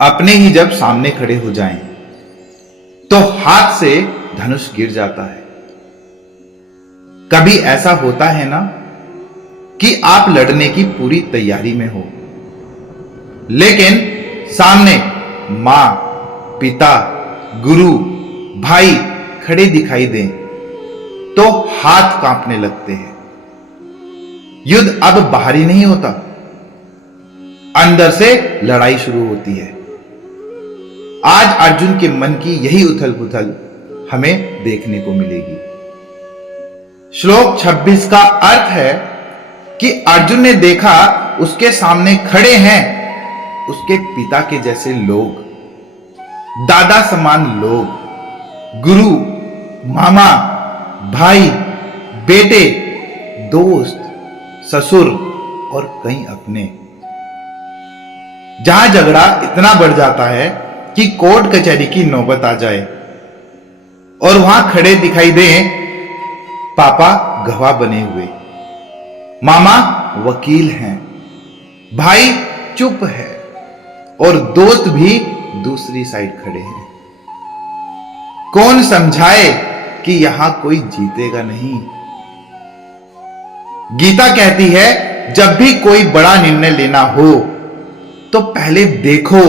अपने ही जब सामने खड़े हो जाएं, तो हाथ से धनुष गिर जाता है। कभी ऐसा होता है ना कि आप लड़ने की पूरी तैयारी में हो, लेकिन सामने मां, पिता, गुरु, भाई खड़े दिखाई दें तो हाथ कांपने लगते हैं। युद्ध अब बाहरी नहीं होता, अंदर से लड़ाई शुरू होती है। आज अर्जुन के मन की यही उथल पुथल हमें देखने को मिलेगी। श्लोक 26 का अर्थ है कि अर्जुन ने देखा उसके सामने खड़े हैं उसके पिता के जैसे लोग, दादा समान लोग, गुरु, मामा, भाई, बेटे, दोस्त, ससुर और कई अपने। जहां झगड़ा इतना बढ़ जाता है कि कोर्ट कचहरी की नौबत आ जाए और वहां खड़े दिखाई दें पापा गवाह बने हुए, मामा वकील हैं, भाई चुप है और दोस्त भी दूसरी साइड खड़े हैं। कौन समझाए कि यहां कोई जीतेगा नहीं। गीता कहती है जब भी कोई बड़ा निर्णय लेना हो तो पहले देखो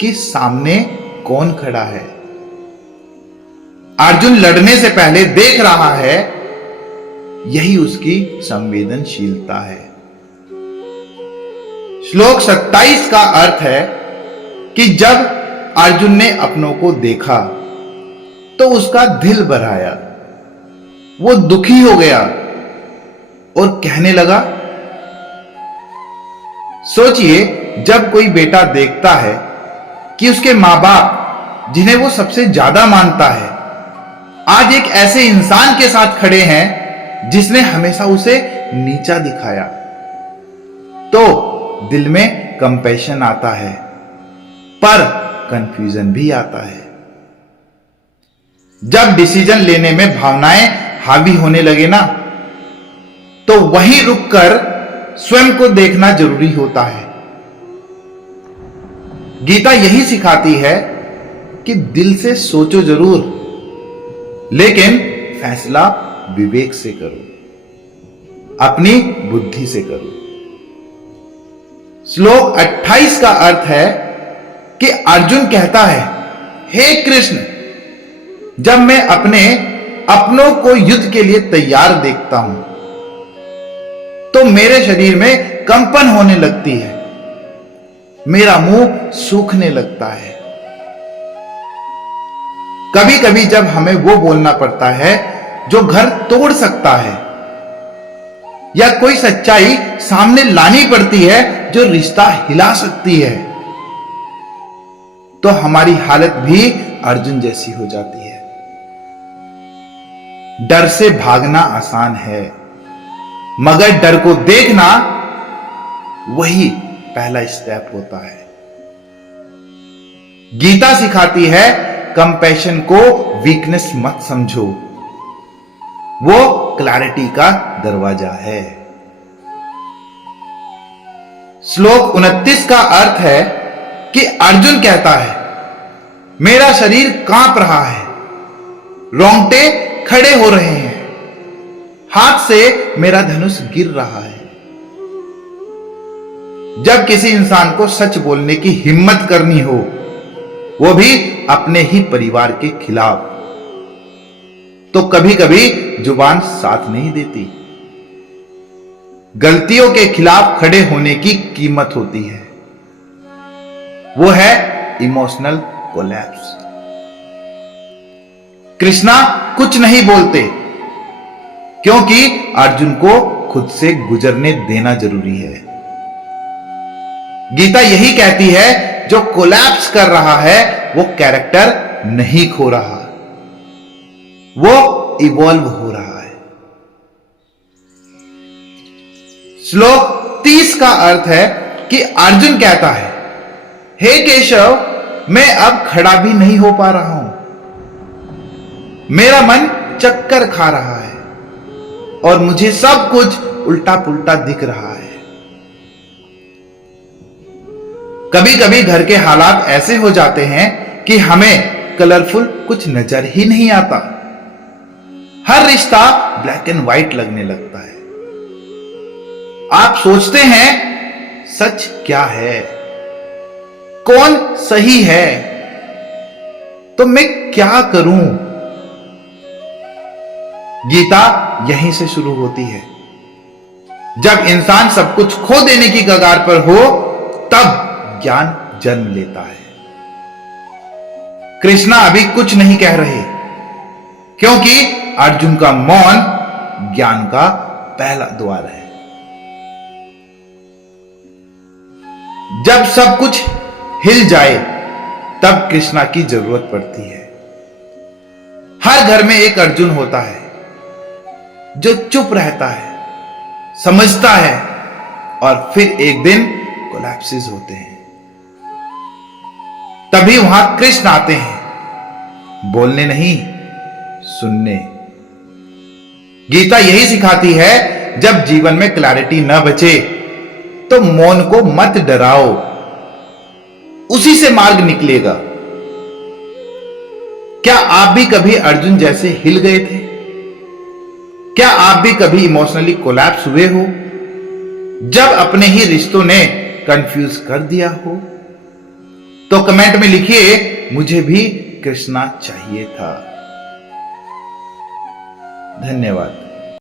कि सामने कौन खड़ा है। अर्जुन लड़ने से पहले देख रहा है, यही उसकी संवेदनशीलता है। श्लोक 27 का अर्थ है कि जब अर्जुन ने अपनों को देखा तो उसका दिल भर आया, वो दुखी हो गया और कहने लगा। सोचिए, जब कोई बेटा देखता है कि उसके मां बाप जिन्हें वो सबसे ज्यादा मानता है आज एक ऐसे इंसान के साथ खड़े हैं जिसने हमेशा उसे नीचा दिखाया, तो दिल में कंपैशन आता है, पर कंफ्यूजन भी आता है। जब डिसीजन लेने में भावनाएं हावी होने लगे ना, तो वहीं रुककर स्वयं को देखना जरूरी होता है। गीता यही सिखाती है कि दिल से सोचो जरूर, लेकिन फैसला विवेक से करो, अपनी बुद्धि से करो। श्लोक 28 का अर्थ है कि अर्जुन कहता है, हे कृष्ण, जब मैं अपनों को युद्ध के लिए तैयार देखता हूं तो मेरे शरीर में कंपन होने लगती है, मेरा मुंह सूखने लगता है। कभी कभी जब हमें वो बोलना पड़ता है जो घर तोड़ सकता है, या कोई सच्चाई सामने लानी पड़ती है जो रिश्ता हिला सकती है, तो हमारी हालत भी अर्जुन जैसी हो जाती है। डर से भागना आसान है, मगर डर को देखना वही पहला स्टेप होता है। गीता सिखाती है कंपैशन को वीकनेस मत समझो, वो क्लैरिटी का दरवाजा है। श्लोक 29 का अर्थ है कि अर्जुन कहता है, मेरा शरीर कांप रहा है, रोंगटे खड़े हो रहे हैं, हाथ से मेरा धनुष गिर रहा है। जब किसी इंसान को सच बोलने की हिम्मत करनी हो, वो भी अपने ही परिवार के खिलाफ, तो कभी कभी जुबान साथ नहीं देती। गलतियों के खिलाफ खड़े होने की कीमत होती है, वो है इमोशनल कोलैप्स। कृष्णा कुछ नहीं बोलते क्योंकि अर्जुन को खुद से गुजरने देना जरूरी है। गीता यही कहती है, जो कोलैप्स कर रहा है वो कैरेक्टर नहीं खो रहा, वो इवॉल्व हो रहा है। श्लोक 30 का अर्थ है कि अर्जुन कहता है, हे केशव, मैं अब खड़ा भी नहीं हो पा रहा हूं, मेरा मन चक्कर खा रहा है और मुझे सब कुछ उल्टा पुल्टा दिख रहा है। कभी कभी घर के हालात ऐसे हो जाते हैं कि हमें कलरफुल कुछ नजर ही नहीं आता। हर रिश्ता ब्लैक एंड व्हाइट लगने लगता है। आप सोचते हैं सच क्या है, कौन सही है, तो मैं क्या करूं? गीता यहीं से शुरू होती है। जब इंसान सब कुछ खो देने की कगार पर हो, तब ज्ञान जन्म लेता है। कृष्णा अभी कुछ नहीं कह रहे, क्योंकि अर्जुन का मौन ज्ञान का पहला द्वार है। जब सब कुछ हिल जाए, तब कृष्णा की जरूरत पड़ती है। हर घर में एक अर्जुन होता है जो चुप रहता है, समझता है, और फिर एक दिन कोलैप्सिस होते हैं। तभी वहां कृष्ण आते हैं, बोलने नहीं, सुनने। गीता यही सिखाती है, जब जीवन में क्लैरिटी न बचे तो मौन को मत डराओ, उसी से मार्ग निकलेगा। क्या आप भी कभी अर्जुन जैसे हिल गए थे? क्या आप भी कभी इमोशनली कोलैप्स हुए हो, जब अपने ही रिश्तों ने कंफ्यूज कर दिया हो? तो कमेंट में लिखिए, मुझे भी कृष्णा चाहिए था। धन्यवाद।